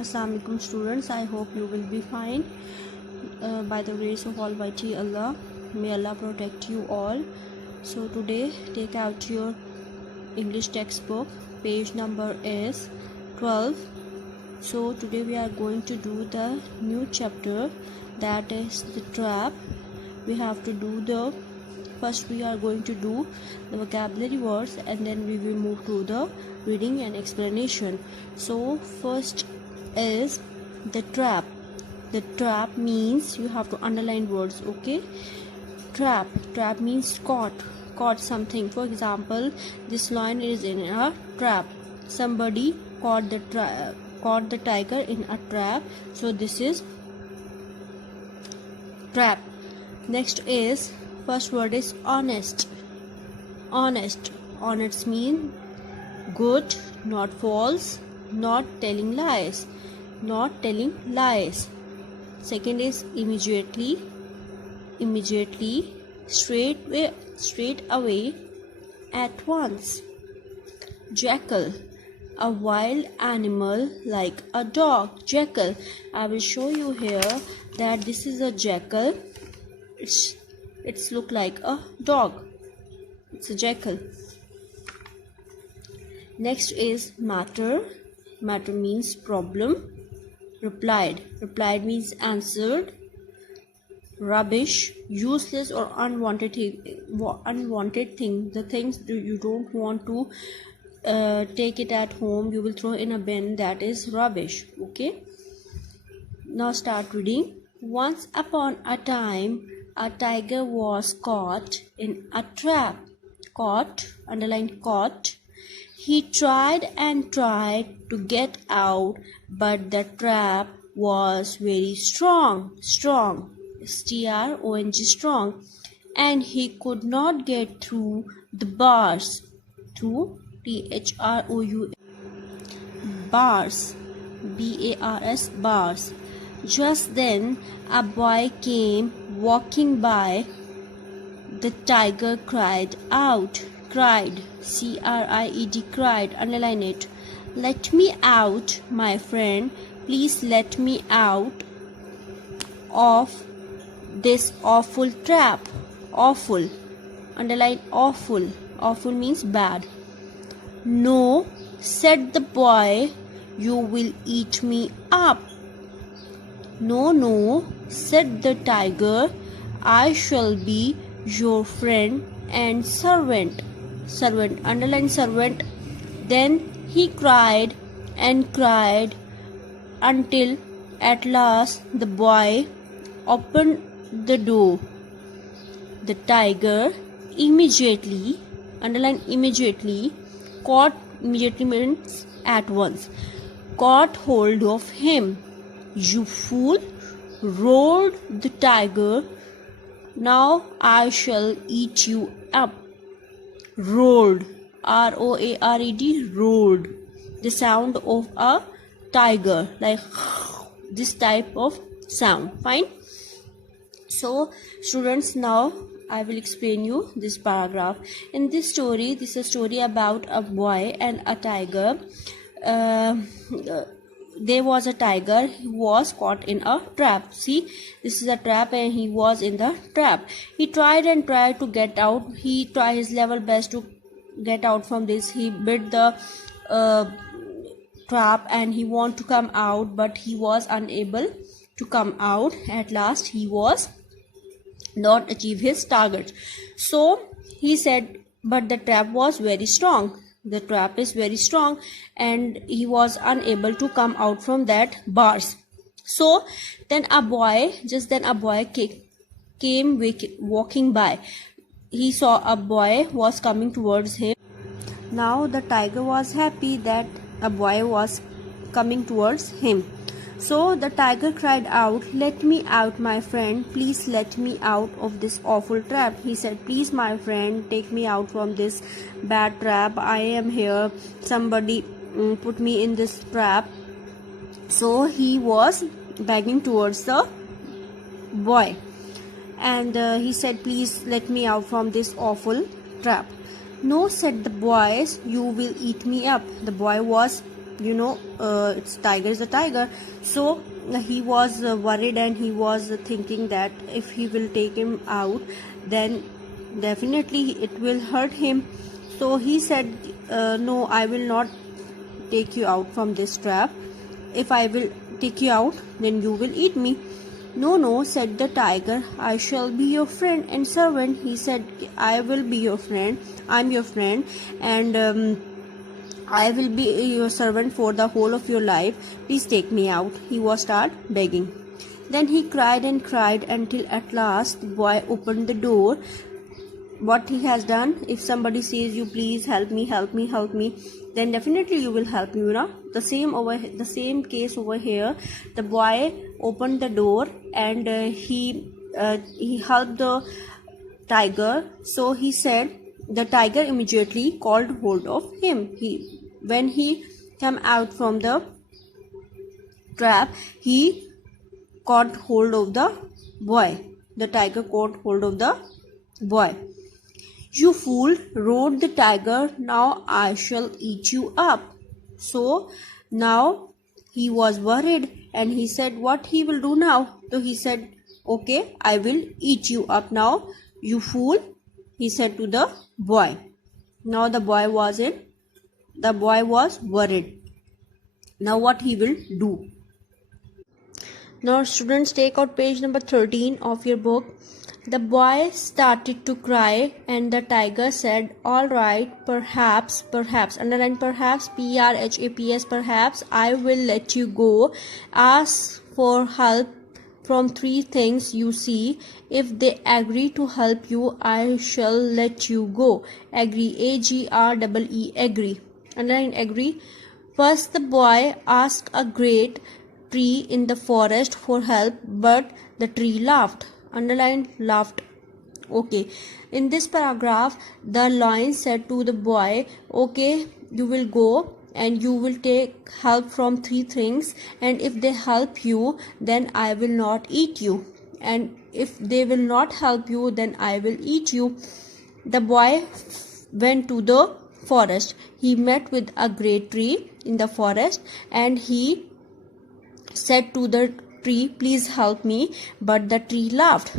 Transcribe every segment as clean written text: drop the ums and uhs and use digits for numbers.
Assalamu alaikum students, I hope you will be fine by the grace of Almighty Allah. May Allah protect you all. So today take out your English textbook, page number is 12. So today we are going to do the new chapter, that is the trap. We have to do the first we are going to do the vocabulary words, and then we will move to the reading and explanation. So first is the trap. The trap means you have to underline words, okay? Trap means caught something. For example, this lion is in a trap. Somebody caught the tiger in a trap, so this is trap. Next is first word is honest. Honest means good, not false, not telling lies. Second is immediately, straight away, at once. Jackal, a wild animal like a dog. Jackal, I will show you here that this is a jackal. It's look like a dog. It's a jackal. Next is matter. Matter means problem. Replied means answered. Rubbish, useless or unwanted thing. The things you don't want to take it at home, you will throw in a bin, that is rubbish. Okay, now start reading. Once upon a time, a tiger was caught in a trap. Caught, underline caught. He tried and tried to get out, but the trap was very strong, strong, strong, and he could not get through the bars, through THROU, bars, BARS, bars. Just then a boy came walking by. The tiger cried out, cried, cried, underline it. Let me out, my friend, please let me out of this awful trap. Awful, underline awful. Awful means bad. No, said the boy, you will eat me up. No, said the tiger, I shall be your friend and servant. Servant, underline servant. Then he cried and cried until at last the boy opened the door. The tiger immediately, underline immediately, caught, immediately means at once, caught hold of him. You fool, roared the tiger, now I shall eat you up. Roared, ROARED, roared, the sound of a tiger, like this type of sound. Fine. So students, now I will explain you this paragraph. In this story, this is a story about a boy and a tiger. There was a tiger. He was caught in a trap. See, this is a trap and he was in the trap. He tried and tried to get out. He tried his level best to get out from this. He bit the trap and he wanted to come out, but he was unable to come out. At last he was not achieve his target. So he said, but the trap was very strong. The trap is very strong and he was unable to come out from that bars. So then a boy came walking by. He saw a boy was coming towards him. Now the tiger was happy that a boy was coming towards him. So the tiger cried out, let me out, my friend, please let me out of this awful trap. He said, please my friend, take me out from this bad trap. I am here, somebody put me in this trap. So he was begging towards the boy, and he said, please let me out from this awful trap. No, said the boy, you will eat me up. The boy was it's tiger is a tiger. So he was worried, and he was thinking that if he will take him out, then definitely it will hurt him. So he said, no, I will not take you out from this trap. If I will take you out, then you will eat me. No, no, said the tiger, I shall be your friend and servant. He said, I will be your friend, I'm your friend, and I will be your servant for the whole of your life. Please take me out. He was start begging. Then he cried and cried until at last the boy opened the door. What he has done, if somebody says you, please help me, help me, help me, then definitely you will help me, the same case over here. The boy opened the door, and he helped the tiger. So he said, the tiger immediately called hold of him. When he came out from the trap, he caught hold of the boy. The tiger caught hold of the boy. You fool, roared the tiger, now I shall eat you up. So now he was worried, and he said what he will do now. So he said, okay, I will eat you up now, you fool, he said to the boy. Now the boy was worried. Now what he will do? Now students, take out page number 13 of your book. The boy started to cry, and the tiger said, all right, perhaps, underline perhaps, PRHAPS, perhaps I will let you go. Ask for help from 3 things you see. If they agree to help you, I shall let you go. Agree, AGREE, agree. Underline agree. First, the boy asked a great tree in the forest for help, but the tree laughed. Underline laughed. Okay, in this paragraph, the lion said to the boy, okay, you will go and you will take help from 3 things, and if they help you, then I will not eat you, and if they will not help you, then I will eat you. The boy went to the forest. He met with a great tree in the forest, and he said to the tree, please help me, but the tree laughed.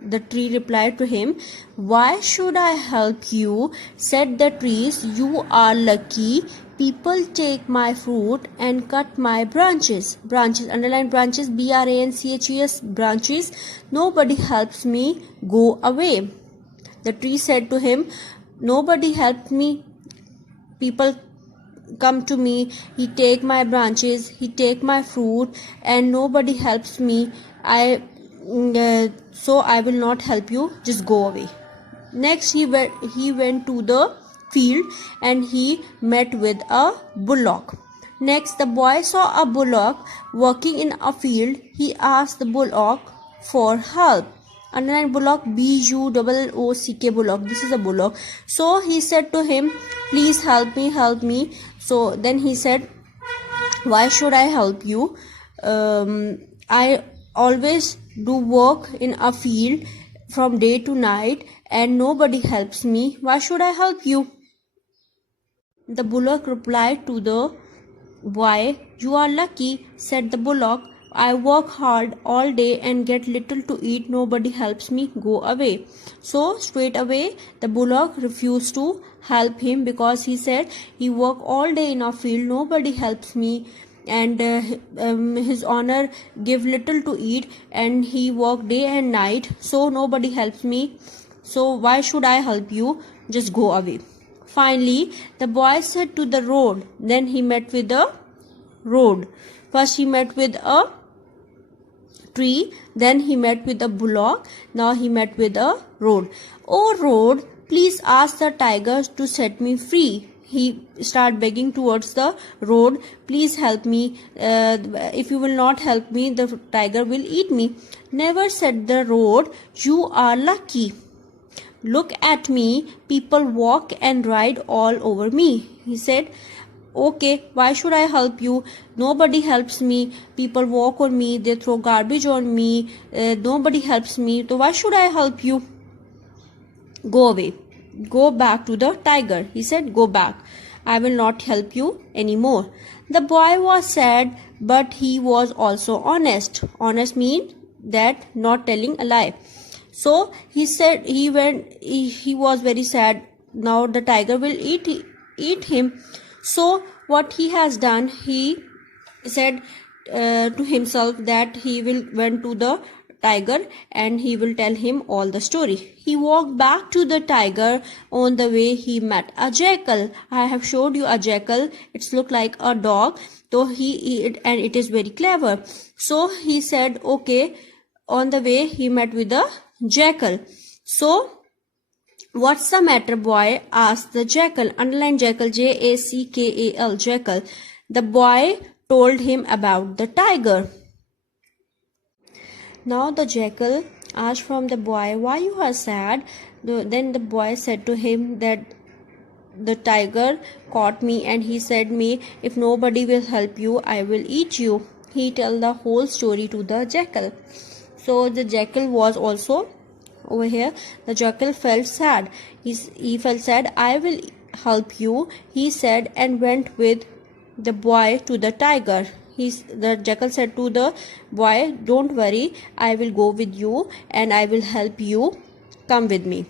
The tree replied to him, why should I help you? Said the trees, you are lucky. People take my fruit and cut my branches. Branches, underline branches, BRANCHES, branches. Nobody helps me. Go away. The tree said to him, nobody helped me. People come to me, he take my branches, he take my fruit, and nobody helps me. So I will not help you, just go away. Next he went to the field, and he met with a bullock. Next the boy saw a bullock working in a field. He asked the bullock for help. Underline bullock, BULLOCK, bullock. This is a bullock. So he said to him, please help me. So then he said, why should I help you? I always do work in a field from day to night, and nobody helps me. Why should I help you? The bullock replied to the boy, you are lucky. Said the bullock, I work hard all day and get little to eat. Nobody helps me. Go away. So straight away the bullock refused to help him, because he said, he work all day in a field, nobody helps me, and his owner give little to eat, and he work day and night, so nobody helps me. So why should I help you? Just go away. Finally the boy said to the road. Then he met with a road. First he met with a tree, then he met with a bullock, now he met with a road. Oh road, please ask the tigers to set me free. He started begging towards the road, please help me. If you will not help me, the tiger will eat me. Never, said the road, you are lucky. Look at me, people walk and ride all over me. He said, okay, why should I help you? Nobody helps me. People walk on me, they throw garbage on me. Nobody helps me. So why should I help you? Go away. Go back to the tiger. He said, go back. I will not help you anymore. The boy was sad, but he was also honest. Honest means that not telling a lie. So he said he was very sad. Now the tiger will eat him. So what he has done, he said to himself that he will went to the tiger and he will tell him all the story. He walked back to the tiger. On the way he met a jackal. I have showed you a jackal. It's look like a dog. So and it is very clever. So he said okay. On the way he met with a jackal. So what's the matter, boy? Asked the jackal. Underline jackal, Jackal, jackal. The boy told him about the tiger. Now the jackal asked from the boy, why you are sad? Then the boy said to him that the tiger caught me and he said me, if nobody will help you, I will eat you. He told the whole story to the jackal. So the jackal was also over here. The jackal felt sad. He felt sad. I will help you, he said, and went with the boy to the tiger. The jackal said to the boy, don't worry, I will go with you and I will help you. Come with me.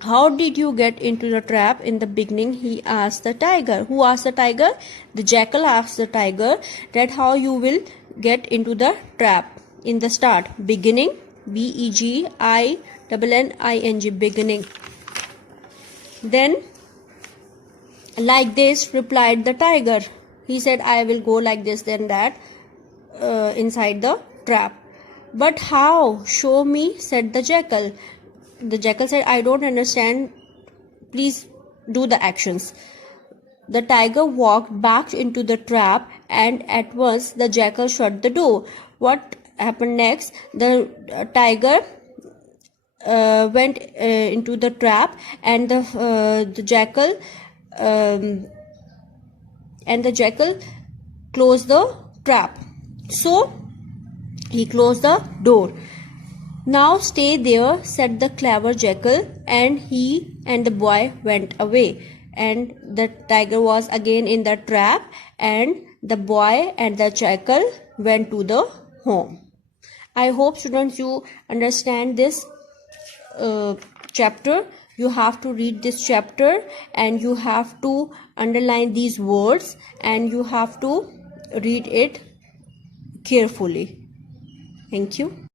How did you get into the trap in the beginning? He asked the tiger. Who asked the tiger? The jackal asked the tiger that how you will get into the trap in the start. Beginning, Beginning, beginning. Then like this replied the tiger. He said, I will go like this, then that, inside the trap. But how? Show me, said the jackal. The jackal said, I don't understand. Please do the actions. The tiger walked back into the trap and at once the jackal shut the door. What happened next? The tiger went into the trap and the jackal closed the trap. So he closed the door. Now stay there, said the clever jackal, and he and the boy went away. And the tiger was again in the trap, and the boy and the jackal went to the home. I hope students you understand this chapter. You have to read this chapter and you have to underline these words and you have to read it carefully. Thank you.